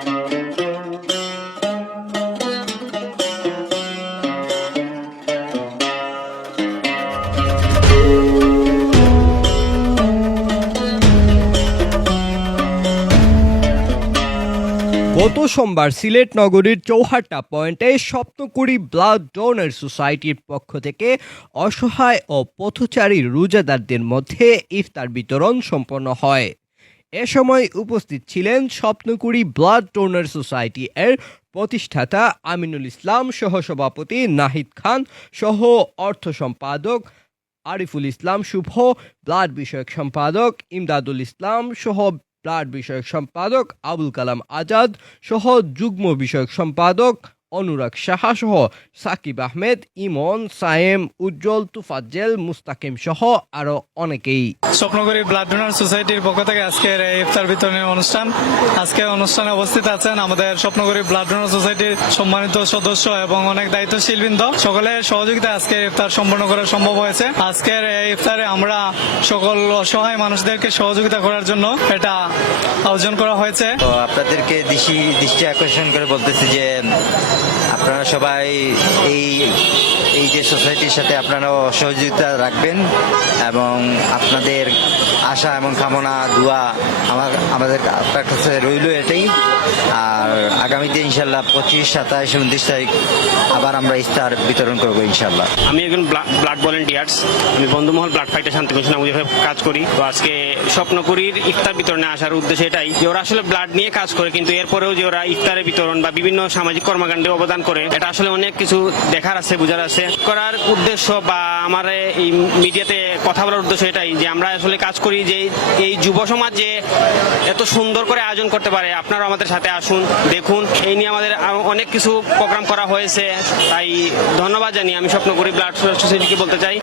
গত সোমবার সিলেট নগরীর চৌহাট্টা পয়েন্টে সপ্তকুড়ি ব্লাড ডোনার সোসাইটির পক্ষ থেকে অসহায় ও পথচারী রোজাদারদের মধ্যে ইফতার বিতরণ সম্পন্ন হয়। এ সময় উপস্থিত ছিলেন স্বপ্নকুড়ি ব্লাড টোনার সোসাইটি এর প্রতিষ্ঠাতা আমিনুল ইসলাম, সহসভাপতি নাহিদ খান, সহ অর্থ সম্পাদক আরিফুল ইসলাম শুভ, ব্লাড বিষয়ক সম্পাদক ইমদাদুল ইসলাম, সহ ব্লাড বিষয়ক সম্পাদক আবুল কালাম আজাদ, সহ যুগ্ম বিষয়ক সম্পাদক অনুরাগ সাহা সহ সাকিব আহমেদ ইমন সায়েম উজ্জ্বল তুফাজ্জেল মুস্তাকিম সহ আরও অনেকেই। স্বপ্নগরী ব্লাড ডোনার সোসাইটির পক্ষ থেকে আজকের এই ইফতার বিতরণের অনুষ্ঠান। আজকে অনুষ্ঠানে উপস্থিত আছেন আমাদের স্বপ্নগরী ব্লাড ডোনার সোসাইটির সম্মানিত সদস্য এবং অনেক দায়িত্বশীল বৃন্দ সকলের সহযোগিতা আজকে ইফতার সম্পন্ন করা সম্ভব হয়েছে। আজকের এই ইফতারে আমরা সকল অসহায় মানুষদেরকে সহযোগিতা করার জন্য এটা আয়োজন করা হয়েছে। তো আপনাদেরকে দৃষ্টি দৃষ্টি আকর্ষণ করে বলতেছি যে আপনারা সবাই এই এই যে সোসাইটির সাথে আপনারা সহযোগিতা রাখবেন এবং আপনাদের আশা এবং কামনা, দোয়া আমার আমাদের আপনার কাছে রইল এটাই। আর আগামীতে ইনশাল্লাহ পঁচিশ সাতাশ উনত্রিশ তারিখ আবার আমরা ইফতার বিতরণ করব ইনশাল্লাহ। আমি একজন ব্লাড ভলেন্টিয়ার্স। আমি Bondhumohol blood fighter Shanti mission আমি কাজ করি, তো আজকে স্বপ্নকুরির ইফতার বিতরণে আসার উদ্দেশ্য এটাই যে ওরা আসলে ব্লাড নিয়ে কাজ করে, কিন্তু এরপরেও যে ওরা ইফতারের বিতরণ বা বিভিন্ন সামাজিক কর্মকাণ্ডে অবদান করে, এটা আসলে অনেক কিছু দেখার আছে, বোঝার আছে। করার উদ্দেশ্য বা আমার এই মিডিয়াতে কথা বলার উদ্দেশ্য এটাই যে আমরা আসলে কাজ করি যে এই যুব সমাজ যে এত সুন্দর করে আয়োজন করতে পারে আপনারা আমাদের সাথে আসুন, দেখুন। এই নিয়ে আমাদের অনেক কিছু প্রোগ্রাম করা হয়েছে, তাই ধন্যবাদ জানি আমি স্বপ্ন করি ব্লাড সোসাইটিকে বলতে চাই।